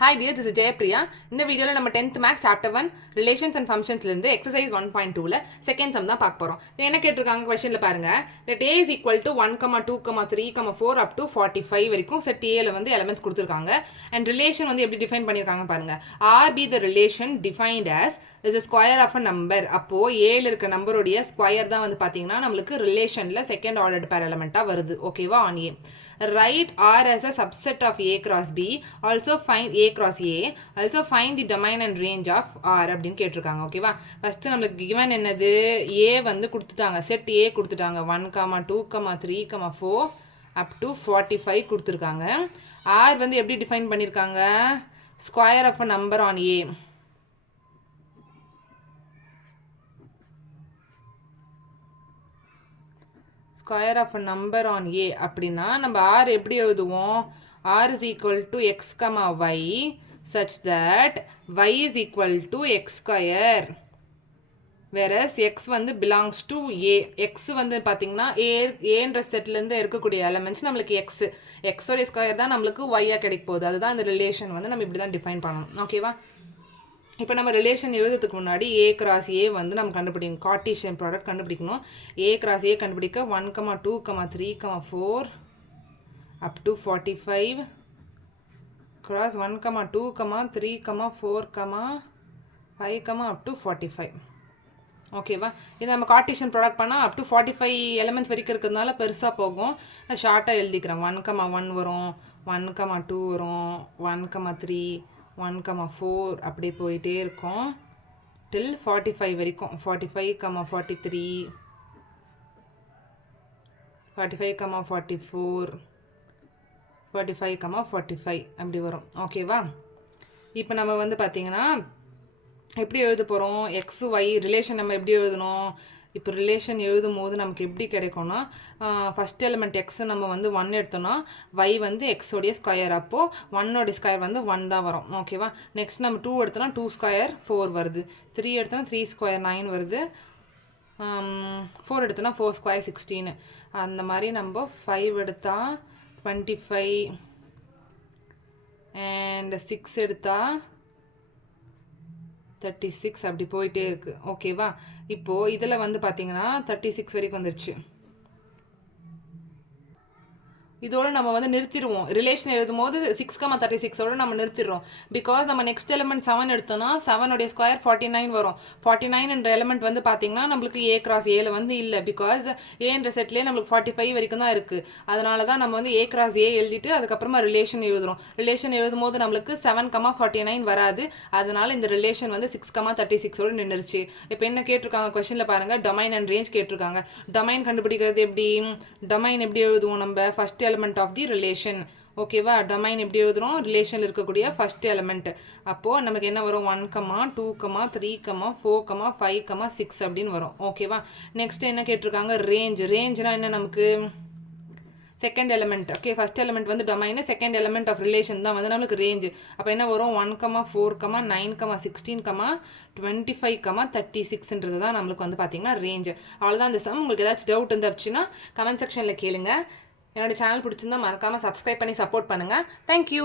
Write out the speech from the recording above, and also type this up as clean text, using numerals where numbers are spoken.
Hi dear, this is Jayapriya. இந்த வீடியோவில் நம்ம 10th maths chapter 1 relations and ஃபங்க்ஷன்ஸ்லேருந்து எக்ஸசைஸ் 1.2ல செகண்ட் சம் தான் பார்க்க போகிறோம். என்ன கேட்டிருக்காங்க கொஸ்டினில் பாருங்க, let a is equal to 1, 2, 3, 4 up to 45 வரைக்கும் செட் ஏல வந்து எலமெண்ட்ஸ் கொடுத்துருக்காங்க. அண்ட் ரிலேஷன் வந்து எப்படி டிஃபைன் பண்ணியிருக்காங்க பாருங்க. R be the relation defined as is square of a number. அப்போது ஏல இருக்க நம்பருடைய ஸ்கொயர் தான் வந்து பார்த்தீங்கன்னா நம்மளுக்கு ரிலேஷனில் செகண்ட் ஆர்டர் பேர் எலமெண்ட்டாக வருது. ஓகேவா? On a write R as a subset of A cross B, also find A cross A, also find the domain and range of R அப்படின்னு கேட்டிருக்காங்க. ஓகேவா? ஃபஸ்ட்டு நம்மளுக்கு கிவன் என்னது, A வந்து கொடுத்துட்டாங்க, செட் A கொடுத்துட்டாங்க 1, 2, 3, 4 up to 45 கொடுத்துருக்காங்க. R வந்து எப்படி டிஃபைன் பண்ணியிருக்காங்க, square of a number on A. Square of a number on A அப்படின்னா நம்ம ஆர் எப்படி எழுதுவோம், R is equal to x comma y such that y is equal to x square, whereas x வந்து belongs to A. X வந்து பார்த்தீங்கன்னா ஏன்ற செட்லேருந்து இருக்கக்கூடிய elements நம்மளுக்கு எக்ஸோடைய ஸ்கொயர் தான் நம்மளுக்கு ஒய்யாக கிடைக்க போகுது. அதுதான் இந்த ரிலேஷன் வந்து நம்ம இப்படி தான் டிஃபைன் பண்ணணும். ஓகேவா? இப்போ நம்ம ரிலேஷன் எழுதுறதுக்கு முன்னாடி ஏ கிராஸ் ஏ வந்து நம்ம கண்டுபிடிக்கணும், கார்ட்டீசியன் ப்ராடக்ட் கண்டுபிடிக்கணும். ஏ கிராஸ் ஏ கண்டுபிடிக்க 1, 2, 3, 4 up to 45 cross 1, 2, 3, 4, 5 up to 45. ஓகேவா? இது நம்ம கார்ட்டீசியன் ப்ராடக்ட் பண்ணால் அப் டு 45 எலமெண்ட்ஸ் வரைக்கும் இருக்கிறதுனால பெருசாக போகும். நான் ஷார்ட்டாக எழுதிக்கிறேன். 1, 1 வரும், 1, 2 வரும், 1, 3, 1, 4 அப்படியே போயிட்டே இருக்கும் டில் 45 வரைக்கும். 45, 43, 45, 44, 45, 45 அப்படி வரும். ஓகேவா? இப்போ நம்ம வந்து பார்த்தீங்கன்னா எப்படி எழுத போகிறோம், எக்ஸ் ஒய் ரிலேஷன் நம்ம எப்படி எழுதணும். இப்போ ரிலேஷன் எழுதும் போது நமக்கு எப்படி கிடைக்கும்னா, ஃபஸ்ட் எலிமெண்ட் எக்ஸ் நம்ம வந்து 1 எடுத்தோம்னா ஒய் வந்து எக்ஸோடைய ஸ்கொயர், அப்போது 1 ஸ்கொயர் வந்து 1 தான் வரும். ஓகேவா? நெக்ஸ்ட் நம்ம 2 எடுத்தோம்னா 2 ஸ்கொயர் 4 வருது, 3 எடுத்தோம்னா 3 ஸ்கொயர் 9 வருது, 4 எடுத்தோம்னா 4 ஸ்கொயர் 16. அந்த மாதிரி நம்ம 5 எடுத்தால் 25 அண்ட் 6 எடுத்தால் 36 அப்படி போயிட்டே இருக்குது. ஓகேவா? இப்போது இதில் வந்து பார்த்தீங்கன்னா 36 வரைக்கும் வந்துருச்சு. இதோடு நம்ம வந்து நிறுத்திடுவோம். ரிலேஷன் எழுதும் போது 6, 36 நம்ம நிறுத்திடுறோம். பிகாஸ் நம்ம நெக்ஸ்ட் எலிமெண்ட் 7 எடுத்தோம்னா 7 ஸ்கொயர் 49 வரும். 49 என்ற எலிமெண்ட் வந்து பார்த்தீங்கன்னா நம்மளுக்கு ஏ கிராஸ் ஏல வந்து இல்லை. பிகாஸ் ஏன்ற செட்லேயே நம்மளுக்கு 45 வரைக்கும் தான் இருக்குது. அதனால தான் நம்ம வந்து ஏ கிராஸ் ஏ எழுதிட்டு அதுக்கப்புறமா ரிலேஷன் எழுதுகிறோம். ரிலேஷன் எழுதும் போது நம்மளுக்கு 7, 49 வராது. அதனால இந்த ரிலேஷன் வந்து 6, 36 நின்றுச்சு. இப்போ என்ன கேட்டிருக்காங்க கொஸ்டினில் பாருங்கள், டொமைன் அண்ட் ரேஞ்ச் கேட்டிருக்காங்க. டொமைன் கண்டுபிடிக்கிறது எப்படி, டொமைன் எப்படி எழுதுவோம், நம்ம first element of the relation. ஓகேவா? டொமைன் எப்படி எழுதுறோம், ரிலேஷனில் இருக்கக்கூடிய ஃபர்ஸ்ட் எலிமெண்ட். அப்போது நமக்கு என்ன வரும், 1, 2, 3, 4, 5, 6 அப்படின்னு வரும். ஓகேவா? நெக்ஸ்ட் என்ன கேட்டிருக்காங்க, ரேஞ்ச். ரேஞ்ச்னா என்ன, நமக்கு second element. Okay, first element வந்து domain, second element of relation தான் வந்து நம்மளுக்கு ரேஞ்சு. அப்போ என்ன வரும், 1, 4, 9, 16, 25, 36ன்றது தான் நம்மளுக்கு வந்து பார்த்தீங்கன்னா ரேஞ்சு. அவ்வளோதான் இந்த சம். உங்களுக்கு ஏதாச்சும் டவுட் இருந்துச்சுன்னா கமெண்ட் செக்ஷனில் கேளுங்க. என்னோட சேனல் பிடிச்சிருந்தா மறக்காமல் சப்ஸ்கிரைப் பண்ணி சப்போர்ட் பண்ணுங்கள். தேங்க்யூ.